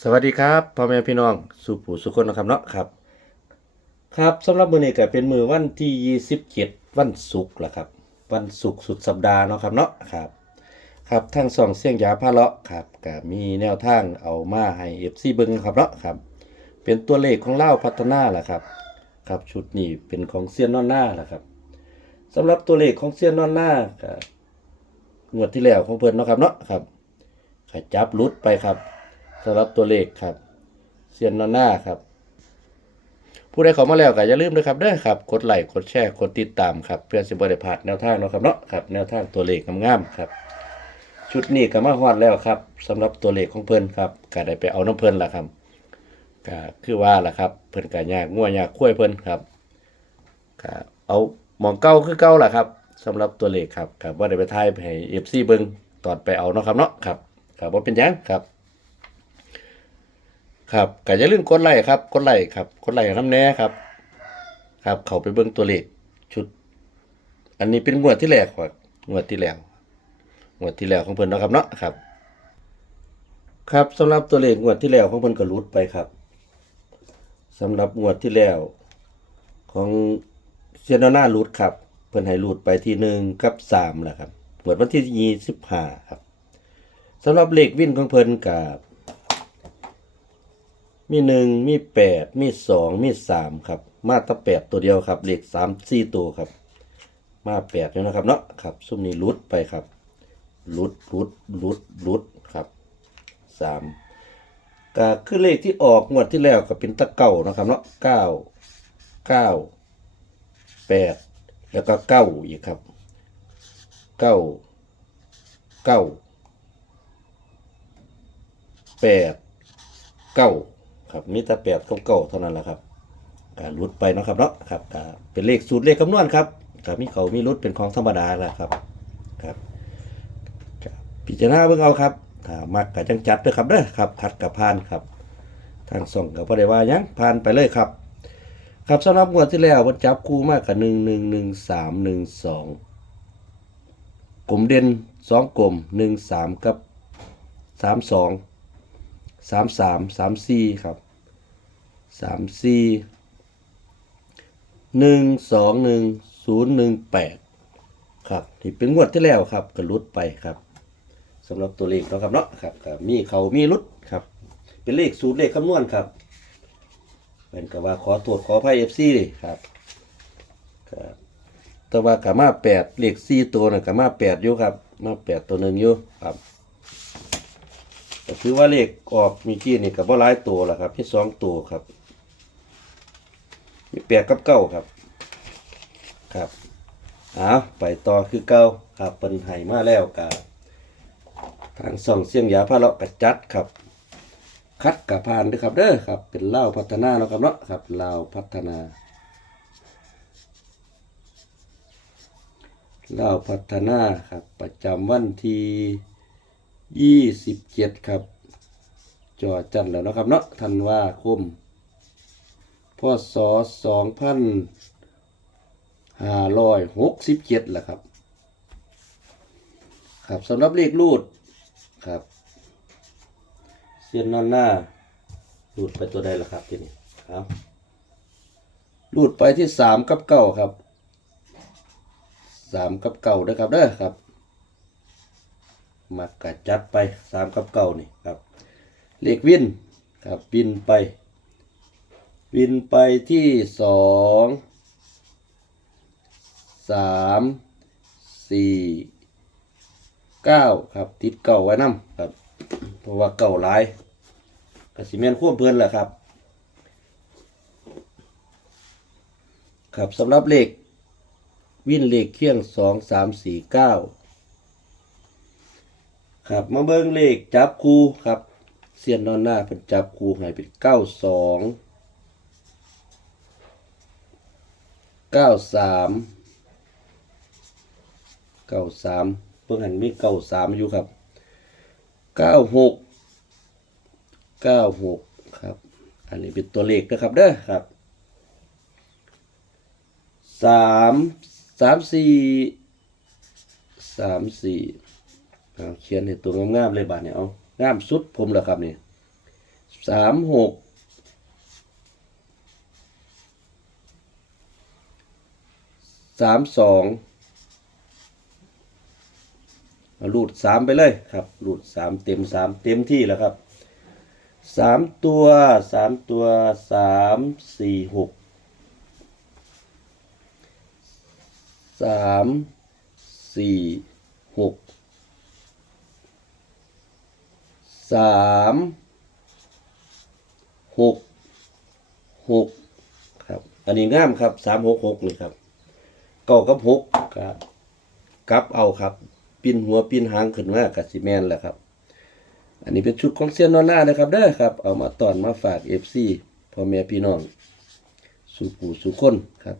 สวัสดีครับพ่อแม่พี่น้องสู่ปู่สุคนนะครับเนาะครับ ครับสำหรับมื้อนี้ก็เป็นมื้อวันที่27วันศุกร์ละครับ วันศุกร์สุดสัปดาห์เนาะครับเนาะครับ ครับทางสองเสียงยาพาเลาะครับก็มีแนวทางเอามาให้ FC เบิ่งครับเนาะครับ เป็นตัวเลขของเล่าพัฒนาล่ะครับ ครับชุดนี้เป็นของเซียนนอนหน้าล่ะครับสำหรับตัวเลขของเซียนนอนหน้าก็งวดที่แล้วของเพิ่นเนาะครับเนาะครับขจับลุดไปครับ สำหรับตัวเลขครับเซียนนอนหน้าครับ ผู้ใดเข้ามาแล้วก็อย่าลืมนะครับเด้อครับกดไลค์กดแชร์กดติดตามครับเพื่อสิบ่ได้พลาดแนวทางเนาะครับเนาะครับแนวทางตัวเลขงามๆครับ ชุดนี้ก็มาฮอดแล้วครับสำหรับตัวเลขของเพิ่นครับก็ได้ไปเอาน้ำเพิ่นล่ะครับก็คือว่าล่ะครับ เพิ่นก็ยากงัวยากคุ้ยเพิ่นครับก็เอาหมองเก่าคือเก่าล่ะครับสำหรับตัวเลขครับก็บ่ได้ไปทายให้ FC เบิ่งตอนไปเอาเนาะครับเนาะครับก็บ่เป็นหยังครับ ครับก็อย่าลืมกดไลค์ครับกดไลค์ครับกดไลค์น้ำแน่ครับ ครับ เขาไปเบิ่งตัวเลขชุด อันนี้เป็นงวดที่แรกครับงวดที่แล้วงวดที่แล้วของเพิ่นเนาะครับเนาะครับ ครับสำหรับตัวเลขงวดที่แล้วของเพิ่นก็หลุดไปครับสำหรับงวดที่แล้ว ของเซยนนาลุดครับ เพิ่นให้หลุดไปที่หนึ่งกับสามแหละครับงวดวันที่ยี่สิบห้าครับสำหรับเลขวินของเพิ่นกับ มีหนึ่งมีแปดมีสองมีสามครับ มาตะแปดตัวเดียวครับเหลขสามสี่ตัวครับ มาแปดเนี่ยนะครับเนาะครับซุ่มนี้รุดไปครับรุดรุดรุดรุดครับสามก็คือเลขที่ออกงวดที่แล้วก็เป็นตะเก้านะครับเนาะเก้าเก้าแปดแล้วก็เก้าอีกครับเก้าเก้าแปดเก้า ครับมีแต่แปดเก้าเท่านั้นแหละครับการรุดไปนะครับเนาะครับก็เป็นเลขสูตรเลขคำนวณครับก็มีเขามีรุดเป็นของธรรมดาแหละครับครับพิจารณาเบิ่งเอาครับถ้ามักก็จังจัดด้อครับเด้อครับขัดกับพานครับ ทางส่งก็บ่ได้ว่ายังผ่านไปเลยครับ ครับสำหรับงวดที่แล้วมันจับคู่มากกับหนึ่งหนึ่งหนึ่งสามหนึ่งสองกลมเด่นสองกลมหนึ่งสามกับสามสองสามสามสามสี่ครับ สามสี่หนึ่งสองหนึ่งศูนย์หนึ่งแปดครับที่เป็นงวดที่แล้วครับก็ลุดไปครับสำหรับตัวเลขเนาะครับเนาะครับก็มีเขามีลุดครับ เป็นเลขสูตรเลขคำนวณครับเป็นกับว่าขอตรวจขอไพ่เอฟซีเลยครับครับแต่ว่ากามาแปดเลขสี่ตัวนะกามาแปดอยู่ครับมาแปดตัวหนึ่งอยู่ครับก็ถือว่าเลขออกมีกี้นี่กับว่าร้ายตัวแหละครับที่สองตัวครับ มีแปดกับเก้าครับ ครับเอาไปต่อคือเก้าครับเป็นไห้มาแล้วกับทางส่องเสียงยาพาเลาะกัจัดครับ คัดกับพานด้วยครับเด้อครับ เป็นเล่าพัฒนาเนาะครับเนาะครับเล่าพัฒนาเล่าพัฒนาครับ ประจำวันที่ยี่สิบเจ็ดครับ จอจันแล้วนะครับเนาะธันวาคม พศสองพันห้าร้อยหกสิบเจ็ดแหละครับ ครับสำหรับเลขรูดครับ เส้นนอนหน้ารูดไปตัวใดล่ะครับทีนี้ครับรูดไปที่สามกับเก้าครับสามกับเก้าเด้อครับเด้อครับ มากระจัดไปสามกับเก้านี่ครับ เลขวินครับวินไป วินไปที่สองสามสี่เก้าครับ ติดเก้าไว้นำครับ เพราะว่าเก้าหลายกสิเมนควบเพื่อนแหละครับ ครับสำหรับเลขวิ่นเลขเคียงสองสามสี่เก้าครับมาเบิ่งเลขจับคูครับเสียนนอนหน้าเป็นจับคู่ให้เป็นเก้าสอง เก้าสามเก้าสามเพิ่งหันมีเก้าสามอยู่ครับเก้าหกเก้าหกครับ อันนี้เป็นตัวเลขนะครับเด้อครับสามสามสี่สามสี่เอาเขียนให้ตัวงามๆเลยบาทเนี่ยเอางามสุดผมแล้วครับนี่สามหก สามสองรูดสามไปเลยครับรูดสามเต็มสามเต็มที่แล้วครับสามตัวสามตัวสามสี่หกสามสี่หกสามหกหกครับ อันนี้ง่ามครับสามหกหกนี่ครับ เก้ากับหกครับกลับเอาครับ ปิ้นหัวปิ้นหางขึ้นมากับซีแมนแหละครับ อันนี้เป็นชุดของเซียนนอนหน้านะครับเด้อครับ เอามาตอนมาฝากเอฟซีพ่อแม่พี่น้องสู่ปู่สู่คนครับ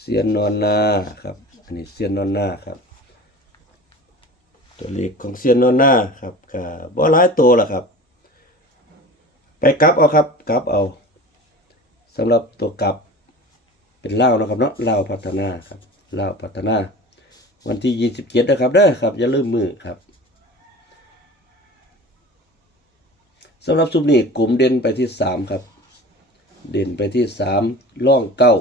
เซียนนอนนาครับ อันนี้เซียนนอนนาครับ ตัวเลขของเซียนนอนนาครับก็บ่หลายตัวล่ะครับ ไปกลับเอาครับกลับเอา สำหรับตัวกลับเป็นเล่านะครับเนาะเล่าพัฒนาครับเล่าพัฒนา วันที่ยี่สิบเจ็ดนะครับเด้อครับ อย่าลืมมือครับสำหรับซุปนี้กลุ่มเด่นไปที่สามครับ เด่นไปที่สามล่องเก้า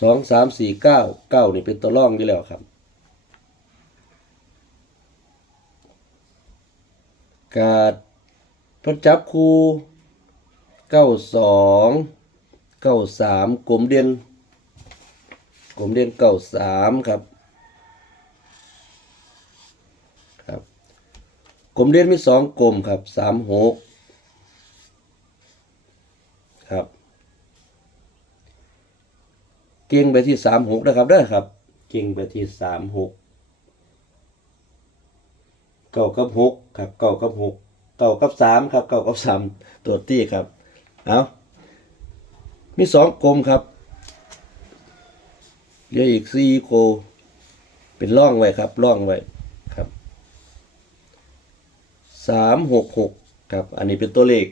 สองสามสี่เก้าเก้านี่เป็นตัวร่องอยู่แล้วครับกาดพจับคู เก้าสองเก้าสามกลมเด่นกลมเด่นเก้าสามครับครับกลมเด่นมีสองกลมครับสามหกครับเก่งไปที่สามหกนะครับเด้อครับเก่งไปที่สามหกเก้ากับหกครับเก้ากับหกเก้ากับสามครับเก้ากับสามตัวตี้ครับ เอามีสองกลมครับเหลืออีกสี่โกเป็นร่องไว้ครับร่องไว้ครับสามหกหกครับ อันนี้เป็นตัวเลข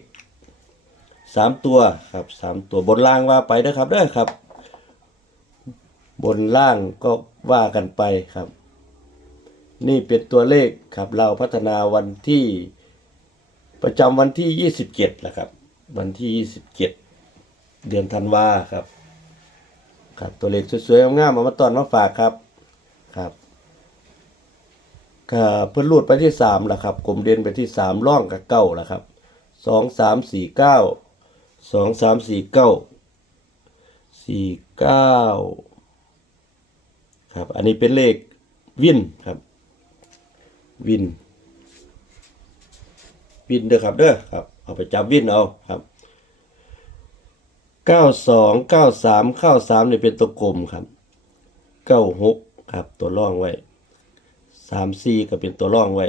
สามตัวครับสามตัวบนล่างว่าไปนะครับเด้อครับ บนล่างก็ว่ากันไปครับ นี่เป็นตัวเลขครับ เราพัฒนาวันที่ประจำวันที่27แหละครับ วันที่27เดือนธันวาครับ ครับตัวเลขสวยๆงามๆเอามาตอนมาฝากครับครับก็เพิ่นรูดไปที่3แล้วครับกลมเด่นไปที่3ร่องกับเก้าล้วครับ2 3 4 9 2 3 4 9 4 9ครับ อันนี้เป็นเลขวินครับ วิน วินเด้อครับเด้อครับ เอาไปจับวินเอาครับเก้าสองเก้าสามเข้าสามนี่เป็นตัวกลมครับเก้าหกครับตัวร่องไว้สามสี่ก็เป็นตัวร่องไว้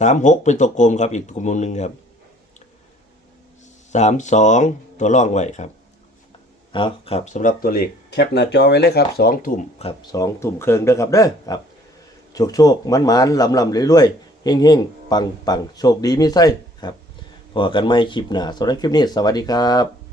สามหกเป็นตัวกลมครับอีกกลมหนึ่งครับสามสองตัวร่องไว้ครับเอาครับสำหรับตัวเลขแคปหน้าจอไว้เลยครับสองทุ่มครับสองทุ่มเครื่องเด้อครับเด้อครับ โชคโชคมันมันลำลำเรื่อยๆเฮ่งเฮ่งปังปังโชคดีมีไส้ พอกันไม่คลิปหน้าสำหรับคลิปนี้ สวัสดีครับ